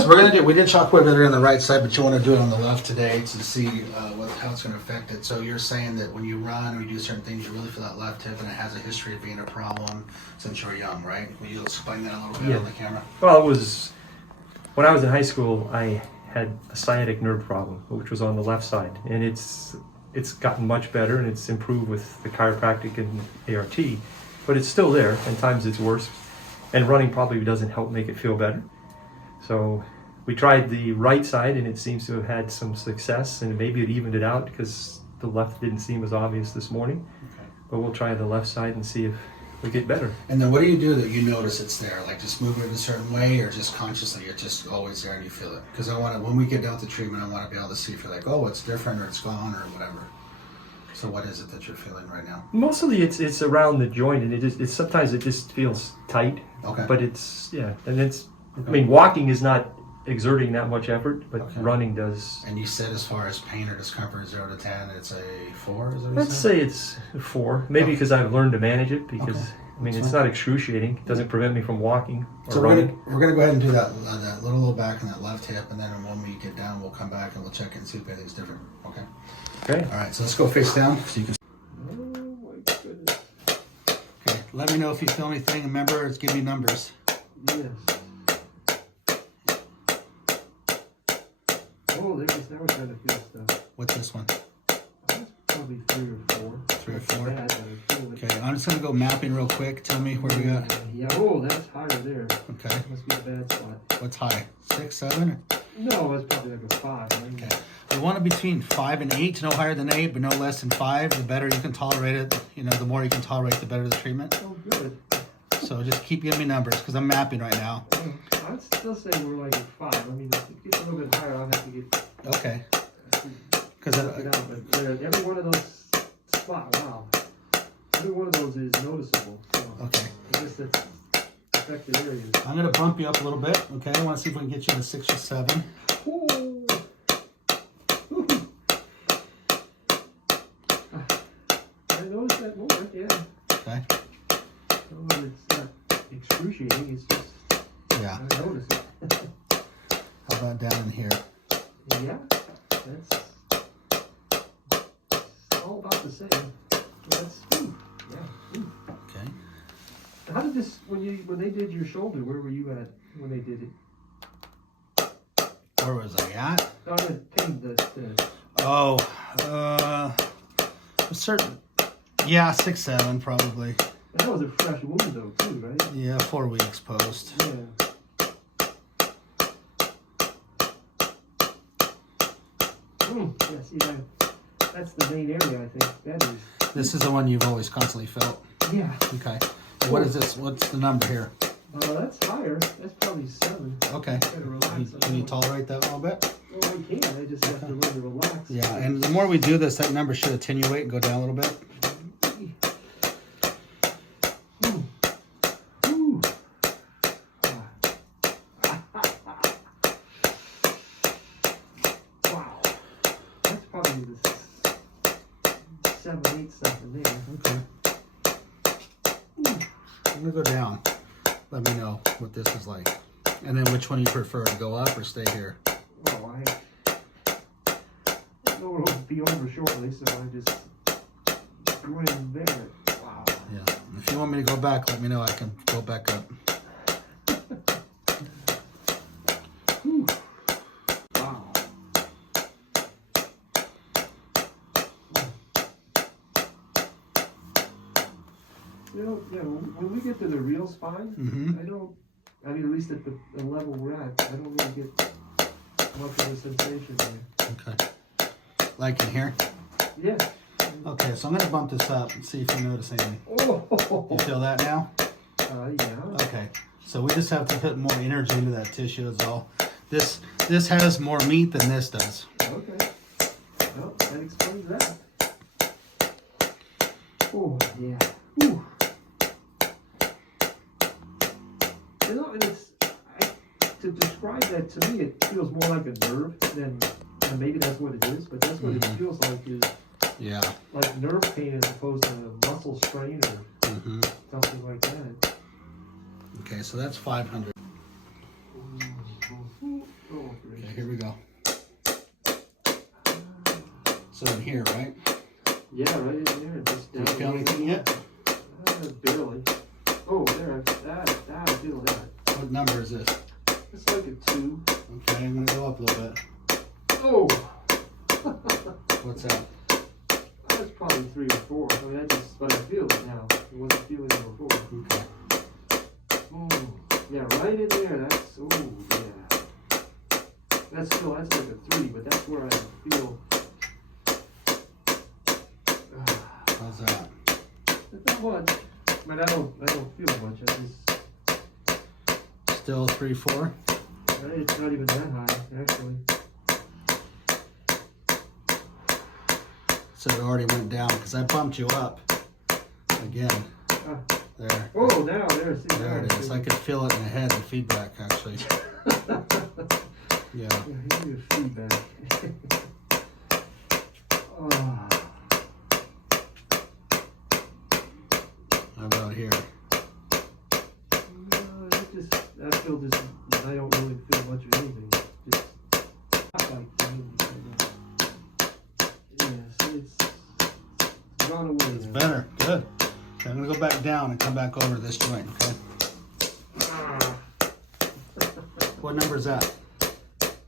So we did Shockwave there on the right side, but you want to do it on the left today to see how it's going to affect it. So you're saying that when you run or you do certain things, you really feel that left hip, and it has a history of being a problem since you were young, right? Will you explain that a little bit on the camera? Well, it was when I was in high school. I had a sciatic nerve problem, which was on the left side, and it's gotten much better, and it's improved with the chiropractic and ART, but it's still there, and times it's worse. And running probably doesn't help make it feel better. So we tried the right side, and it seems to have had some success, and maybe it evened it out because the left didn't seem as obvious this morning. Okay. But we'll try the left side and see if we get better. And then what do you do that you notice it's there? Like just moving it a certain way, or just consciously it's just always there and you feel it? Because when we get done with the treatment, I want to be able to see if you're like, oh, it's different or it's gone or whatever. So what is it that you're feeling right now? Mostly it's around the joint, and sometimes it just feels tight. Okay. But I mean, walking is not exerting that much effort, but running does. And you said as far as pain or discomfort, 0 to 10, it's a 4, is that what you Let's say it's a 4. Maybe because I've learned to manage it, because I mean, it's not excruciating. It doesn't prevent me from walking or running. We're gonna go ahead and do that little low back and that left hip, and then when we get down, we'll come back and we'll check it and see if anything's different. Okay. Okay. All right, so let's go face down so you can. Oh my goodness. Okay, let me know if you feel anything. Remember, it's giving me numbers. Yes. Oh, now we're trying to feel stuff. What's this one? That's probably 3 or 4. 3 or 4? Bad, okay, I'm just going to go mapping real quick. Tell me where we at. Yeah, oh, that's higher there. Okay. Must be a bad spot. What's high? 6, 7? No, it's probably like a 5. Okay. We want to be between 5 and 8, no higher than 8, but no less than 5. The better you can tolerate it. You know, the more you can tolerate, the better the treatment. Oh, good. So just keep giving me numbers, because I'm mapping right now. I'd still say we're like at 5. I mean, if it gets a little bit higher, I'll have to get... Okay. Because every one of those spots, wow. Every one of those is noticeable. So okay. I guess that's affected areas. I'm going to bump you up a little bit, okay? I want to see if we can get you to 6 or 7. Ooh. I noticed that more, yeah. Okay. No, it's not excruciating, it's just... Yeah. I noticed it. How about down in here? Yeah, that's all about the same. That's yeah. Okay. How did this when they did your shoulder? Where were you at when they did it? Where was I at? On the pain. A certain. Yeah, 6, 7 probably. That was a fresh wound though too, right? Yeah, 4 weeks post. Yeah. Yeah, see that's the main area, I think. That is. This is the one you've always constantly felt. Yeah. Okay. What is this? What's the number here? That's higher. That's probably 7. Okay. Can you tolerate that a little bit? Well, I can. I just have to learn to relax. Yeah, and the more we do this, that number should attenuate and go down a little bit. I'm going to go down. Let me know what this is like. And then which one you prefer, to go up or stay here? Oh, I know it'll be over shortly, so I just go in there. Wow. Yeah. If you want me to go back, let me know. I can go back up. Wow. You know, yeah, when we get to the real spine, I mean, at least at the level we're at, I don't really get much of a sensation there. Okay. Like in here? Yeah. Okay, so I'm going to bump this up and see if you notice anything. Oh. You feel that now? Yeah. Okay. So we just have to put more energy into that tissue is all. This has more meat than this does. Okay. Well, that explains that. Oh, yeah. Ooh. You know, and to describe that, to me, it feels more like a nerve than, and maybe that's what it is, but that's what it feels like is like nerve pain as opposed to muscle strain or something like that. Okay, so that's 500. here we go. So in here, right? Yeah, right in there. Just Do you down feel anything yet? barely. Oh, there. I feel that. What number is this? It's like a 2. Okay, I'm gonna go up a little bit. Oh! What's that? That's probably 3 or 4. I mean, but I feel it now. I wasn't feeling it before. Okay. Oh, yeah, right in there. That's, oh, yeah. That's like a 3, but that's where I feel. How's that? Not much. But I don't feel much. Still 3, 4? It's not even that high, actually. So it already went down because I bumped you up again. There. Oh, now there's There it is. I could feel it in the head, the feedback actually. Yeah. Give me a feedback. Oh. How about here? I don't really feel much of anything. Just like, yes, it's gone away. It's better. Good. Okay, I'm gonna go back down and come back over to this joint. Okay. What number is that?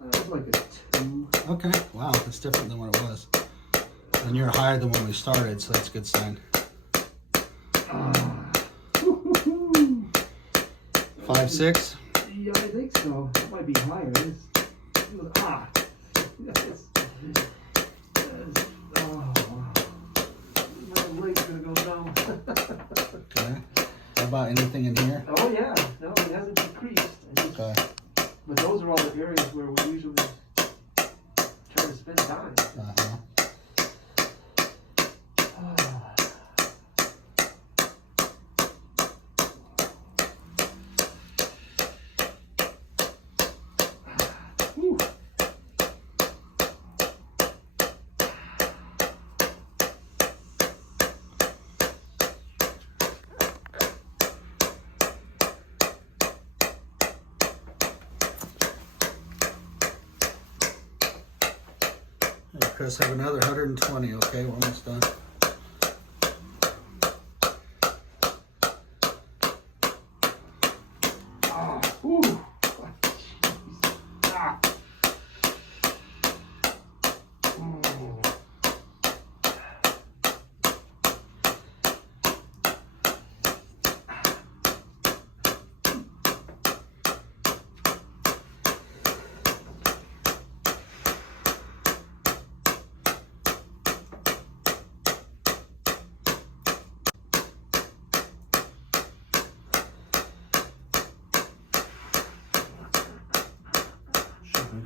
It's like a 2. Okay. Wow, that's different than what it was. And you're higher than when we started, so that's a good sign. 5, 6. Yeah, I think so. It might be higher. My leg's gonna go down. Okay. How about anything in here? Oh yeah, no, it hasn't decreased. Okay. But those are all the areas where we usually try to spend time. Uh-huh. Hey, Chris, have another 120, okay? We're almost done.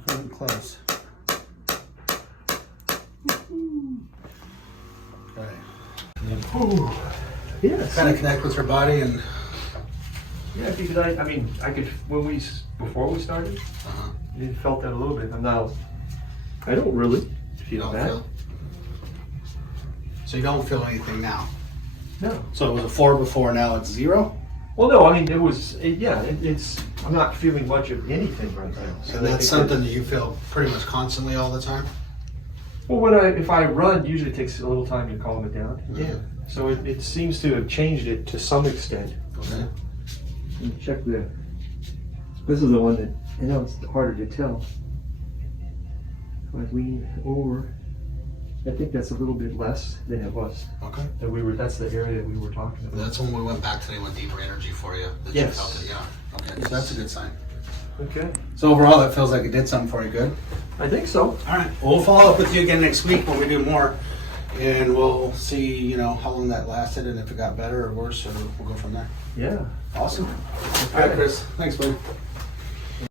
Getting close. Okay. Yes. Kind of connect with your body and. Yeah, because I mean, I could, before we started, you felt that a little bit. And now, I don't really You don't that. feel. So you don't feel anything now. No. So it was a 4 before. Now it's 0. Well, no, I mean, it's, I'm not feeling much of anything right now. So And I that's think something that you feel pretty much constantly all the time. Well, if I run, usually it takes a little time to calm it down. Yeah. So it seems to have changed it to some extent. Okay. And check the. This is the one that it's harder to tell. If I lean over, I think that's a little bit less than it was. Okay. That's the area we were talking about. That's when we went back today with deeper energy for you. That Yes. You felt it, yeah. Okay. Yes. So that's a good sign. Okay. So overall, that feels like it did something for you. Good. I think so. All right. Well, we'll follow up with you again next week when we do more, and we'll see, how long that lasted and if it got better or worse, or we'll go from there. Yeah. Awesome. Okay. All right, Chris. Thanks, buddy.